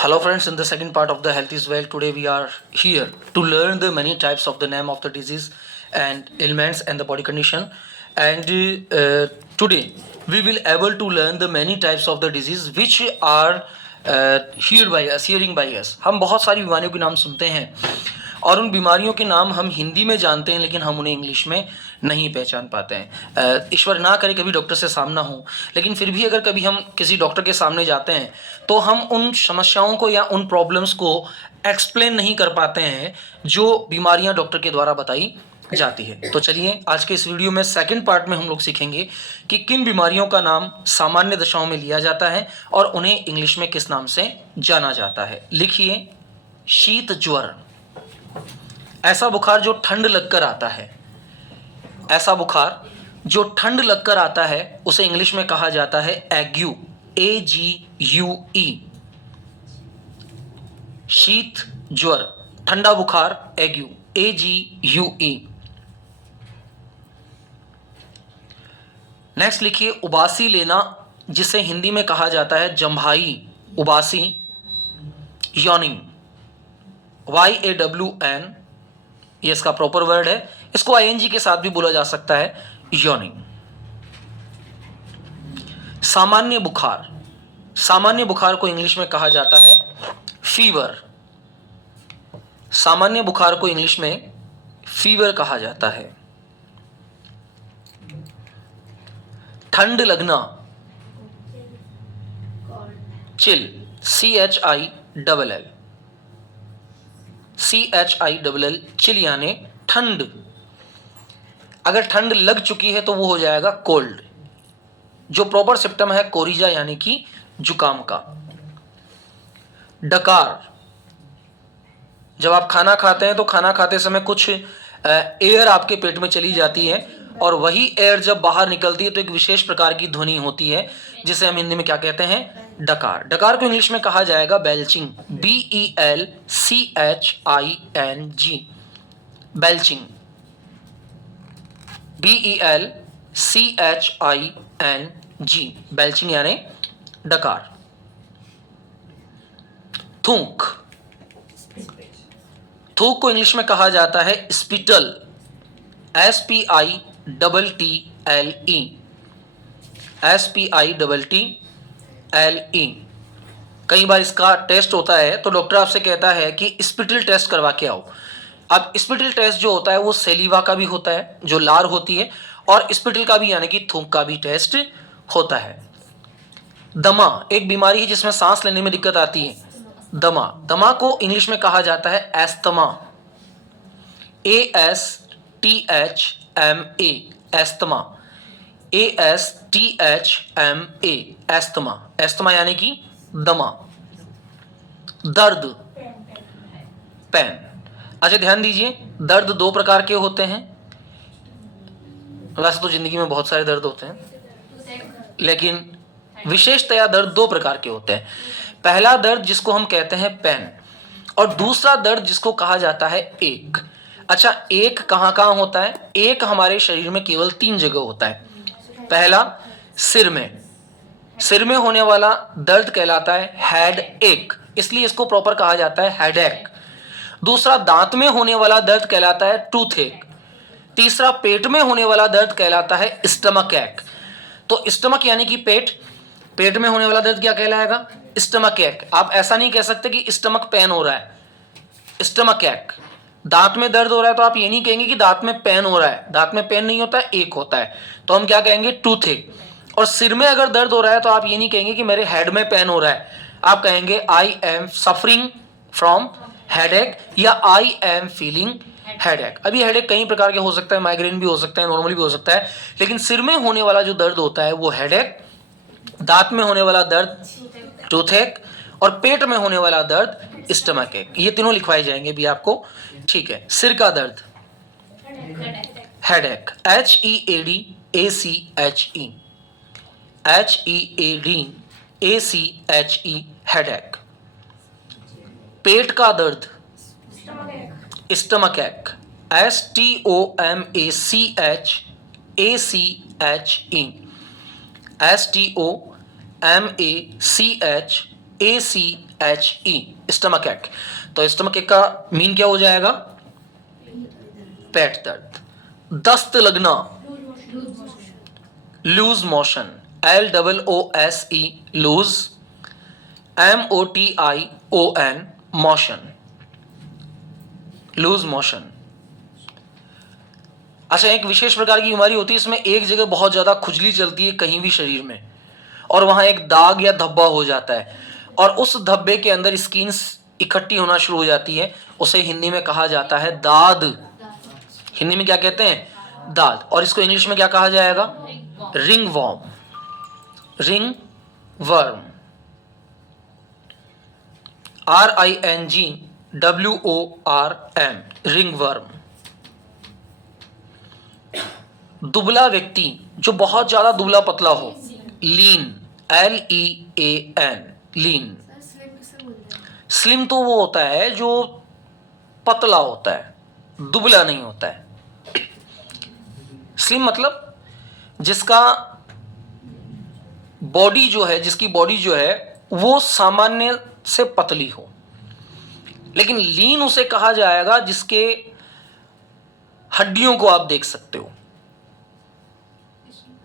Hello friends, in the second part of the Health is Well, today we are here to learn the many types of the name of the disease and ailments and the body condition. And today we will able to learn the many types of the disease which are hearing by us. हम बहुत सारी बीमारियों के नाम सुनते हैं और उन बीमारियों के नाम हम हिंदी में जानते हैं, लेकिन हम उन्हें इंग्लिश में नहीं पहचान पाते हैं। ईश्वर ना करे कभी डॉक्टर से सामना हो, लेकिन फिर भी अगर कभी हम किसी डॉक्टर के सामने जाते हैं तो हम उन समस्याओं को या उन प्रॉब्लम्स को एक्सप्लेन नहीं कर पाते हैं जो बीमारियां डॉक्टर के द्वारा बताई जाती है। तो चलिए आज के इस वीडियो में सेकंड पार्ट में हम लोग सीखेंगे कि किन बीमारियों का नाम सामान्य दशाओं में लिया जाता है और उन्हें इंग्लिश में किस नाम से जाना जाता है। लिखिए, शीत ज्वर, ऐसा बुखार जो ठंड लगकर आता है। ऐसा बुखार जो ठंड लगकर आता है उसे इंग्लिश में कहा जाता है एग्यू, AGUE। शीत ज्वर, ठंडा बुखार, एग्यू, AGUE। नेक्स्ट लिखिए, उबासी लेना, जिसे हिंदी में कहा जाता है जम्भाई, उबासी, यॉनिंग, YAWN, ये इसका प्रॉपर वर्ड है। इसको ING के साथ भी बोला जा सकता है, यॉनिंग। सामान्य बुखार, सामान्य बुखार को इंग्लिश में कहा जाता है फीवर। सामान्य बुखार को इंग्लिश में फीवर कहा जाता है। ठंड लगना, चिल, CHILL, चिल यानी ठंड। अगर ठंड लग चुकी है तो वो हो जाएगा कोल्ड। जो प्रॉपर सिम्टम है कोरिजा यानी कि जुकाम का। डकार, जब आप खाना खाते हैं तो खाना खाते समय कुछ एयर आपके पेट में चली जाती है और वही एयर जब बाहर निकलती है तो एक विशेष प्रकार की ध्वनि होती है जिसे हम हिंदी में क्या कहते हैं, डकार। डकार को इंग्लिश में कहा जाएगा belching, BELCHING, belching, BELCHING, belching यानी डकार। थूक, थूक को इंग्लिश में कहा जाता है स्पिटल, SPITTLE। कई बार इसका टेस्ट होता है तो डॉक्टर आपसे कहता है कि स्पिटल टेस्ट करवा के आओ। अब स्पिटल टेस्ट जो होता है वो सेलिवा का भी होता है, जो लार होती है, और स्पिटल का भी यानी कि थूक का भी टेस्ट होता है। दमा एक बीमारी है जिसमें सांस लेने में दिक्कत आती है। दमा, दमा को इंग्लिश में कहा जाता है asthma, ASTHMA, asthma, ASTHMA, asthma, asthma यानी कि दमा। दर्द, पेन। अच्छा ध्यान दीजिए, दर्द दो प्रकार के होते हैं। वैसे तो जिंदगी में बहुत सारे दर्द होते हैं, लेकिन विशेषतया दर्द दो प्रकार के होते हैं। पहला दर्द जिसको हम कहते हैं पेन, और दूसरा दर्द जिसको कहा जाता है एक। अच्छा, एक कहाँ कहाँ होता है? एक हमारे शरीर में केवल 3 जगह होता है। पहला सिर में, सिर में होने वाला दर्द कहलाता है हेड एक, इसलिए इसको प्रॉपर कहा जाता है हेड एक। दूसरा दांत में होने वाला दर्द कहलाता है टूथ एक। तीसरा पेट में होने वाला दर्द कहलाता है स्टमक एक। तो स्टमक यानी कि पेट, पेट में होने वाला दर्द क्या कहलाएगा? स्टमक एक। आप ऐसा नहीं कह सकते कि स्टमक पेन हो रहा है, स्टमक एक। दांत में दर्द हो रहा है तो आप ये नहीं कहेंगे कि दांत में पेन हो रहा है, दांत में पेन नहीं होता है, एक होता है, तो हम क्या कहेंगे? टूथ एक। और सिर में अगर दर्द हो रहा है तो आप ये नहीं कहेंगे कि मेरे हेड में पेन हो रहा है, आप कहेंगे I am suffering from headache या आई एम फीलिंग हेडेक। अभी हेडेक कई प्रकार के हो सकता है, माइग्रेन भी हो सकता है, नॉर्मली भी हो सकता है, लेकिन सिर में होने वाला जो दर्द होता है वो हेडेक, दांत में होने वाला दर्द टूथ एक, और पेट में होने वाला दर्द स्टमक एक। ये तीनों लिखवाए जाएंगे भी आपको, ठीक है। सिर का दर्द हेडेक, HEADACHE, HEADACHE, हेडेक। पेट का दर्द स्टमक एक, STOMACHE, STOMACHE, स्टमक एक। तो स्टमक एक का मीन क्या हो जाएगा? पेट दर्द। दस्त लगना, loose motion, LOOSE loose, MOTION motion, loose motion. अच्छा, एक विशेष प्रकार की बीमारी होती है, इसमें एक जगह बहुत ज्यादा खुजली चलती है कहीं भी शरीर में, और वहां एक दाग या धब्बा हो जाता है, और उस धब्बे के अंदर स्किन इकट्ठी होना शुरू हो जाती है। उसे हिंदी में कहा जाता है दाद। हिंदी में क्या कहते हैं? दाद। और इसको इंग्लिश में क्या कहा जाएगा? Ring worm. Ring worm, RINGWORM, ring worm. दुबला व्यक्ति, जो बहुत ज्यादा दुबला पतला हो, लीन, LEAN, लीन। स्लिम तो वो होता है जो पतला होता है, दुबला नहीं होता है। स्लिम मतलब जिसका बॉडी जो है, जिसकी बॉडी जो है वो सामान्य से पतली हो। लेकिन लीन उसे कहा जाएगा जिसके हड्डियों को आप देख सकते हो,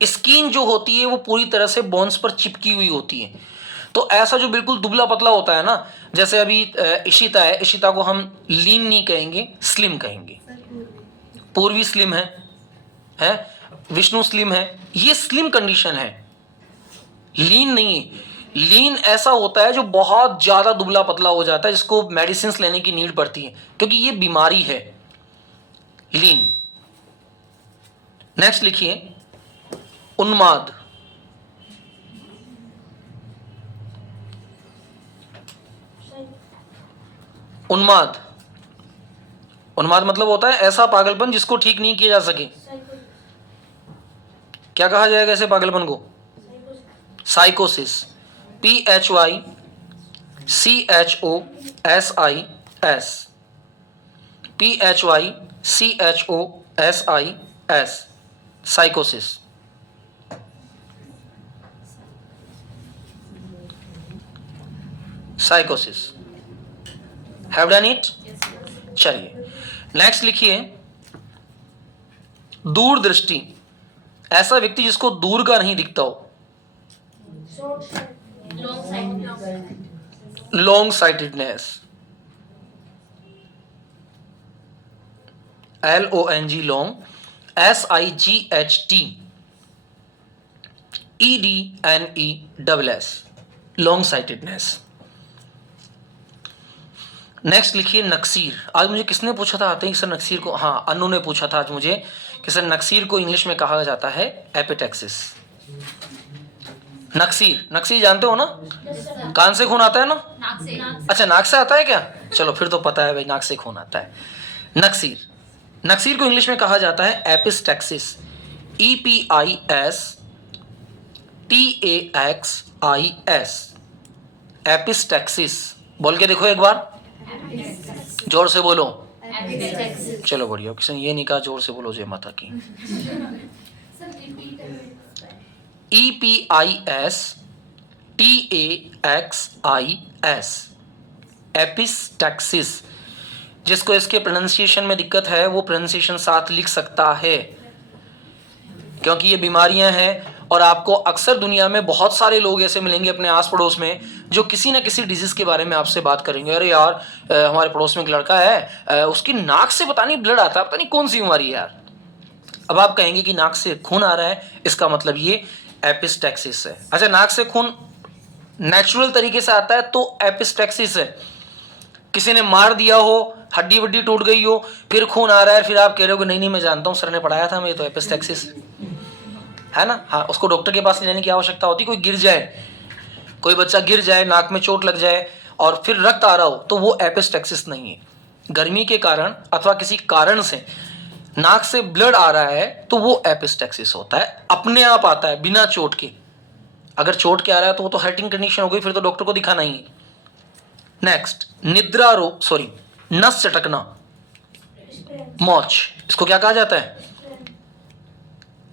स्किन जो होती है वो पूरी तरह से बोन्स पर चिपकी हुई होती है। तो ऐसा जो बिल्कुल दुबला पतला होता है ना, जैसे अभी इशिता है, इशिता को हम लीन नहीं कहेंगे, स्लिम कहेंगे। पूर्वी स्लिम है, विष्णु स्लिम है, ये स्लिम कंडीशन है, लीन नहीं है। लीन ऐसा होता है जो बहुत ज्यादा दुबला पतला हो जाता है, जिसको मेडिसिन लेने की नीड पड़ती है, क्योंकि ये बीमारी है, लीन। नेक्स्ट लिखिए, उन्माद। उन्माद, उन्माद मतलब होता है ऐसा पागलपन जिसको ठीक नहीं किया जा सके। क्या कहा जाएगा ऐसे पागलपन को? साइकोसिस, PHYCHOSIS, PHYCHOSIS, साइकोसिस। साइकोसिस, have done it? चलिए नेक्स्ट लिखिए, दूरदृष्टि। ऐसा व्यक्ति जिसको दूर का नहीं दिखता हो, long sightedness, LONG long, SIGHTEDNESS, long sightedness. Next लिखिए, नक्सीर। आज मुझे किसने पूछा था आते ही सर नक्सीर को? हाँ, अनु ने पूछा था आज मुझे कि सर नक्सीर को इंग्लिश में कहा जाता है एपिटैक्सिस। नक्सीर, नक्सीर जानते हो ना? कान से खून आता है ना? नाक से। अच्छा, नाक से आता है क्या? चलो फिर तो पता है भाई, नाक से खून आता है। नक्सीर, नक्सीर को इंग्लिश में कहा जाता है एपिस्टैक्सिस, EPISTAXIS, एपिस्टैक्सिस। बोल के देखो एक बार, जोर से बोलो। चलो बढ़िया, किसी ने ये नहीं कहा जोर से बोलो जय माता की। EPISTAXIS, epistaxis. जिसको इसके प्रोनाउंसिएशन में दिक्कत है वो प्रोनाउंसिएशन साथ लिख सकता है, क्योंकि ये बीमारियां हैं। और आपको अक्सर दुनिया में बहुत सारे लोग ऐसे मिलेंगे अपने आस पड़ोस में जो किसी ना किसी डिजीज के बारे में आपसे बात करेंगे। अरे यार, हमारे पड़ोस में एक लड़का है, उसकी नाक से पता नहीं ब्लड आता है, पता नहीं कौन सी बीमारी है यार। अब आप कहेंगे कि नाक से खून आ रहा है, इसका मतलब ये एपिस्टैक्सिस है। अच्छा, नाक से खून नेचुरल तरीके से आता है तो एपिस्टैक्सिस है। किसी ने मार दिया हो, हड्डी वड्डी टूट गई हो, फिर खून आ रहा है, फिर आप कह रहे हो कि नहीं मैं जानता हूँ, सर ने पढ़ाया था, मैं तो एपिस्टैक्सिस है ना। हाँ, उसको डॉक्टर के पास ले जाने की आवश्यकता होती। कोई गिर जाए, कोई बच्चा गिर जाए, नाक में चोट लग जाए और फिर रक्त आ रहा हो, तो वो एपिस्टैक्सिस नहीं है। गर्मी के कारण अथवा किसी कारण से नाक से ब्लड आ रहा है तो वो एपिस्टैक्सिस होता है, अपने आप आता है बिना चोट के। अगर चोट के आ रहा है तो वो तो हर्टिंग कंडीशन हो गई, फिर तो डॉक्टर को दिखाना ही है। नेक्स्ट, निद्रा रोग, सॉरी, नस चटकना, मोच। इसको क्या कहा जाता है?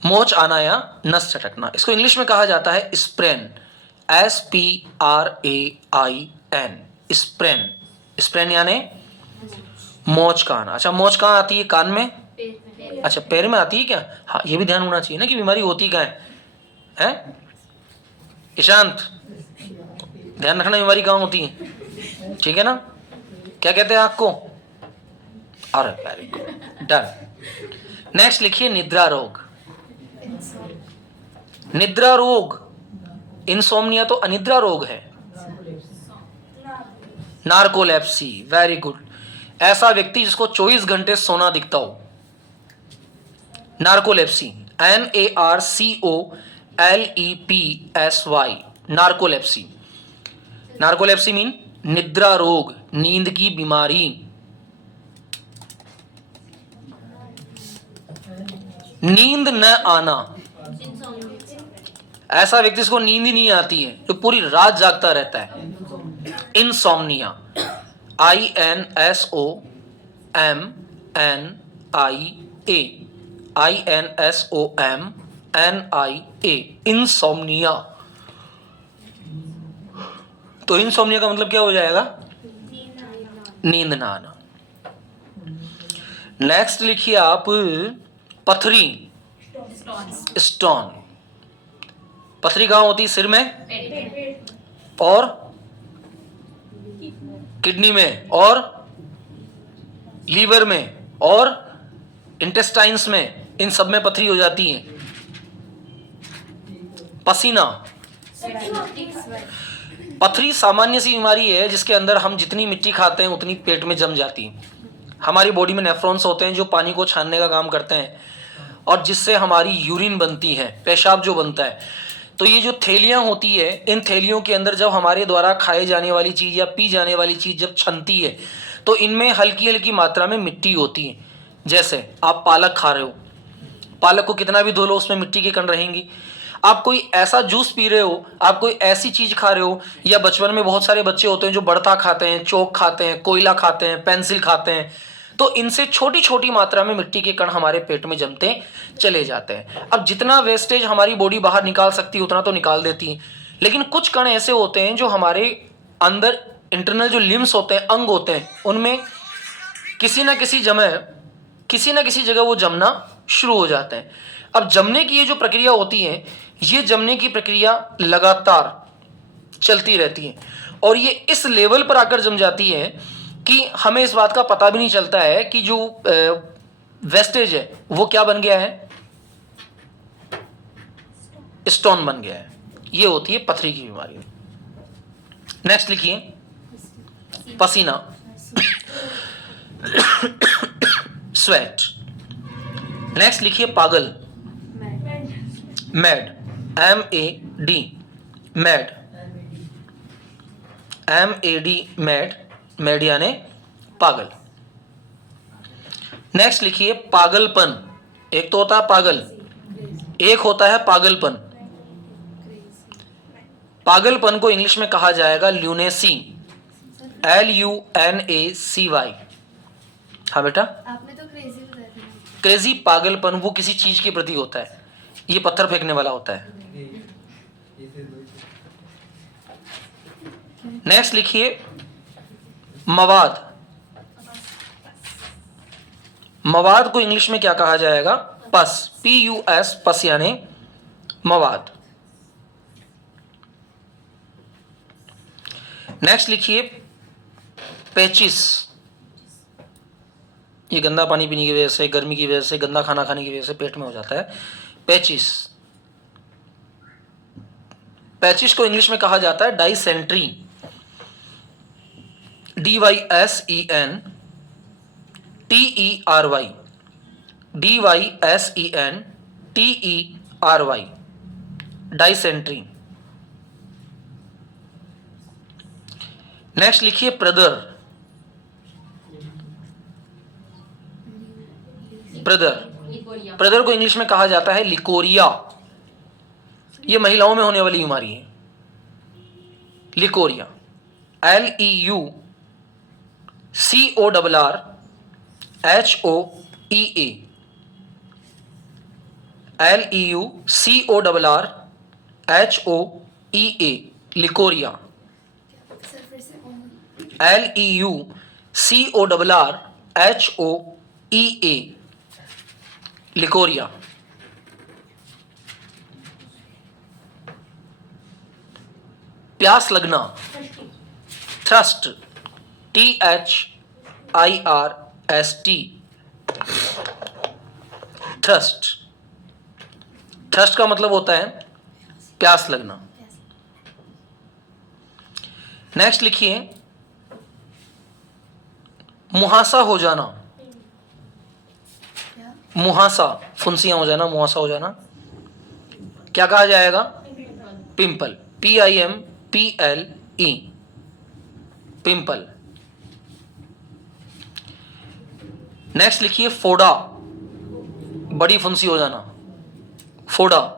मोच आना या नस चटकना। इसको इंग्लिश में कहा जाता है स्प्रेन, SPRAIN, स्प्रेन। स्प्रेन यानी मोच कान। अच्छा, मोच कहाँ आती है? कान में? अच्छा, पैर में आती है क्या? हाँ, ये भी ध्यान होना चाहिए ना कि बीमारी होती कहाँ है? ईशांत, ध्यान रखना बीमारी कहाँ होती है, ठीक है ना? क्या कहते हैं आँख को? अरे वेरी गुड, डन। नेक्स्ट लिखिए निद्रा रोग। निद्रा रोग, इंसोम्निया तो अनिद्रा रोग है। Narcolepsy, very good. ऐसा व्यक्ति जिसको 24 घंटे सोना दिखता हो, narcolepsy, NARCOLEPSY, narcolepsy. Narcolepsy mean निद्रा रोग, नींद की बीमारी। नींद न आना, ऐसा व्यक्ति जिसको नींद ही नहीं आती है, जो पूरी रात जागता रहता है, इंसोम्निया, INSOMNIA, इंसोम्निया। तो इंसोम्निया का मतलब क्या हो जाएगा? नींद ना आना। नेक्स्ट लिखिए आप पथरी, स्टोन। पथरी कहाँ होती है? सिर में और किडनी में और लीवर में और इंटेस्टाइन्स में, इन सब में पथरी हो जाती है। पसीना, पथरी सामान्य सी बीमारी है जिसके अंदर हम जितनी मिट्टी खाते हैं उतनी पेट में जम जाती है। हमारी बॉडी में नेफ्रॉन्स होते हैं जो पानी को छानने का काम करते हैं और जिससे हमारी यूरिन बनती है, पेशाब जो बनता है। तो ये जो थैलियाँ होती है, इन थैलियों के अंदर जब हमारे द्वारा खाए जाने वाली चीज़ या पी जाने वाली चीज़ जब छनती है तो इनमें हल्की हल्की मात्रा में मिट्टी होती है। जैसे आप पालक खा रहे हो, पालक को कितना भी धो लो उसमें मिट्टी के कण रहेंगी। आप कोई ऐसा जूस पी रहे हो, आप कोई ऐसी चीज़ खा रहे हो, या बचपन में बहुत सारे बच्चे होते हैं जो बड़ता खाते हैं, चौक खाते हैं, कोयला खाते हैं, पेंसिल खाते हैं, तो इनसे छोटी छोटी मात्रा में मिट्टी के कण हमारे पेट में जमते चले जाते हैं। अब जितना वेस्टेज हमारी बॉडी बाहर निकाल सकती है उतना तो निकाल देती है, लेकिन कुछ कण ऐसे होते हैं जो हमारे अंदर इंटरनल जो लिम्स होते हैं, अंग होते हैं, उनमें किसी ना किसी जगह वो जमना शुरू हो जाते हैं। अब जमने की ये जो प्रक्रिया होती है, ये जमने की प्रक्रिया लगातार चलती रहती है और ये इस लेवल पर आकर जम जाती है कि हमें इस बात का पता भी नहीं चलता है कि जो वेस्टेज है वो क्या बन गया है, स्टोन बन गया है। ये होती है पथरी की बीमारी। नेक्स्ट लिखिए पसीना, स्वेट। नेक्स्ट लिखिए पागल, mad, MAD, mad, MAD, mad, mad यानी पागल। नेक्स्ट लिखिए पागलपन। एक तो होता है पागल, एक होता है पागलपन। पागलपन को इंग्लिश में कहा जाएगा ल्यूनेसी, LUNACY। हाँ बेटा, आपने तो क्रेजी बताया था। क्रेजी पागलपन वो किसी चीज के प्रति होता है, ये पत्थर फेंकने वाला होता है। नेक्स्ट लिखिए मवाद। मवाद को इंग्लिश में क्या कहा जाएगा? पस, PUS, पस यानी मवाद। नेक्स्ट लिखिए पेचिस। ये गंदा पानी पीने की वजह से, गर्मी की वजह से, गंदा खाना खाने की वजह से पेट में हो जाता है पेचिस। पेचिस को इंग्लिश में कहा जाता है dysentery, DYSENTERY, DYSENTERY, dysentery. Next लिखिए प्रदर। प्रदर को इंग्लिश में कहा जाता है लिकोरिया। ये महिलाओं में होने वाली बीमारी है, leucorrhoea, LEUCORRHOEA, LEUCORRHOEA, leucorrhoea, sir फिर से LEUCORRHOEA, लिकोरिया। प्यास लगना, थ्रस्ट, THIRST, थ्रस्ट। थ्रस्ट का मतलब होता है प्यास लगना। नेक्स्ट लिखिए मुहासा हो जाना, मुहासा, फुंसियां हो जाना, मुहासा हो जाना, क्या कहा जाएगा? Pimple, PIMPLE, pimple. नेक्स्ट लिखिए फोड़ा, बड़ी फुंसी हो जाना, फोड़ा।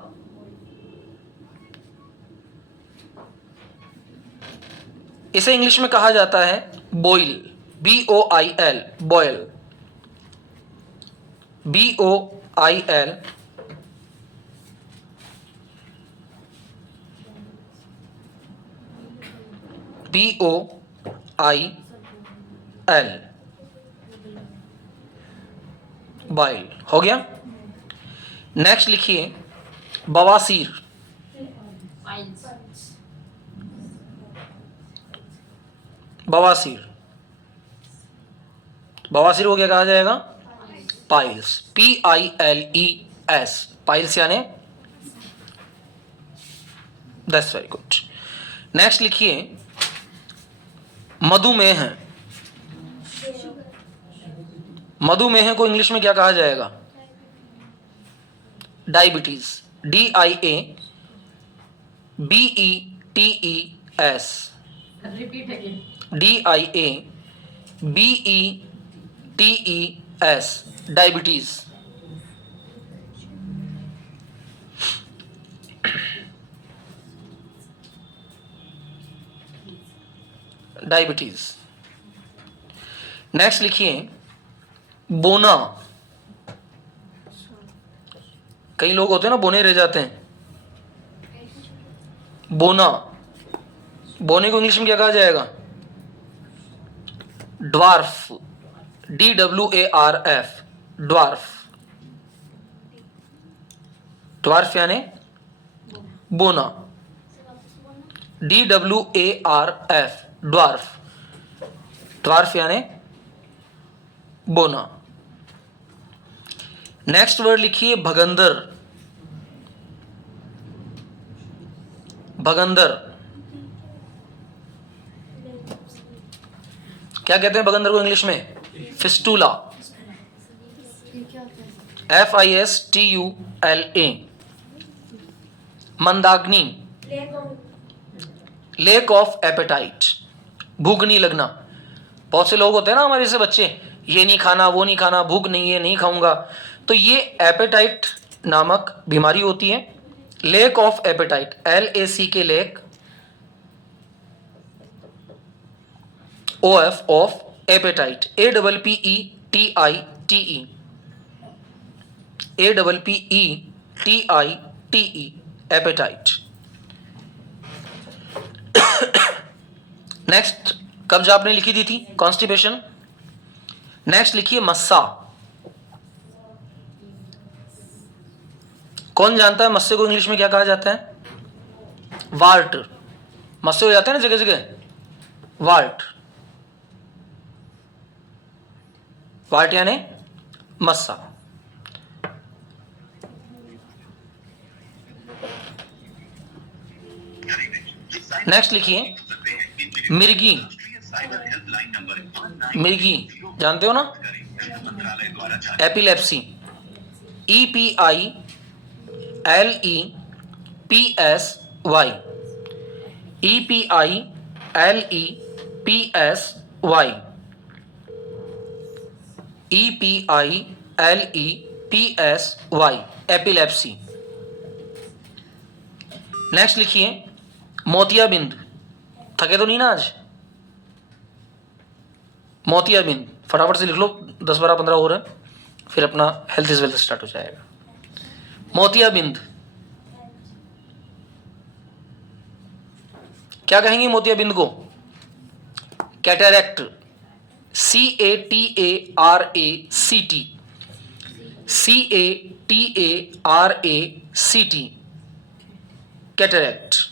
इसे इंग्लिश में कहा जाता है boil, BOIL, boil, BOIL, BOIL, boil हो गया। नेक्स्ट लिखिए बवासीर, बवासीर, बवासीर को क्या कहा जाएगा? पाइल्स, PILES, पाइल्स यानी, दैट्स वेरी गुड। नेक्स्ट लिखिए मधुमेह, मधुमेह को इंग्लिश में क्या कहा जाएगा? Diabetes, DIABETES, DIABETES, diabetes. Diabetes. Next लिखिए बोना, कई लोग होते हैं ना बोने रह जाते हैं, बोना, बोने को इंग्लिश में क्या कहा जाएगा? ड्वार्फ, DWARF, ड्वार्फ, ड्वार्फ यानी बोना, DWARF, ड्वार्फ, ड्वार्फ यानी बोना। नेक्स्ट वर्ड लिखिए भगंदर, भगंदर, क्या कहते हैं भगंदर को इंग्लिश में? Fistula, FISTULA। मंदाग्नि, लेक ऑफ एपेटाइट, भूख नहीं लगना। बहुत से लोग होते हैं ना हमारे से बच्चे, ये नहीं खाना, वो नहीं खाना, भूख नहीं है, नहीं खाऊंगा, तो ये एपेटाइट नामक बीमारी होती है। Lack of appetite, LAC lack, OF of appetite, APPETITE, APPETITE, appetite. Next कब्ज आपने लिखी दी थी, कॉन्स्टिपेशन। नेक्स्ट लिखिए मस्सा, कौन जानता है मस्से को इंग्लिश में क्या कहा जाता है? वार्ट, मस्से हो जाते हैं ना जगह जगह, वार्ट, वार्ट यानी मस्सा। नेक्स्ट लिखिए मिर्गी, मिर्गी जानते हो ना, epilepsy, EPILEPSY, EPILEPSY, EPILEPSY, epilepsy. Next लिखिए मोतियाबिंद, थके तो नहीं ना आज? मोतियाबिंद फटाफट से लिख लो, 10 12 15 और है, फिर अपना हेल्थ इज वेल्थ स्टार्ट हो जाएगा। मोतियाबिंद, क्या कहेंगे मोतियाबिंद को? Cataract, CATARACT, CATARACT, cataract.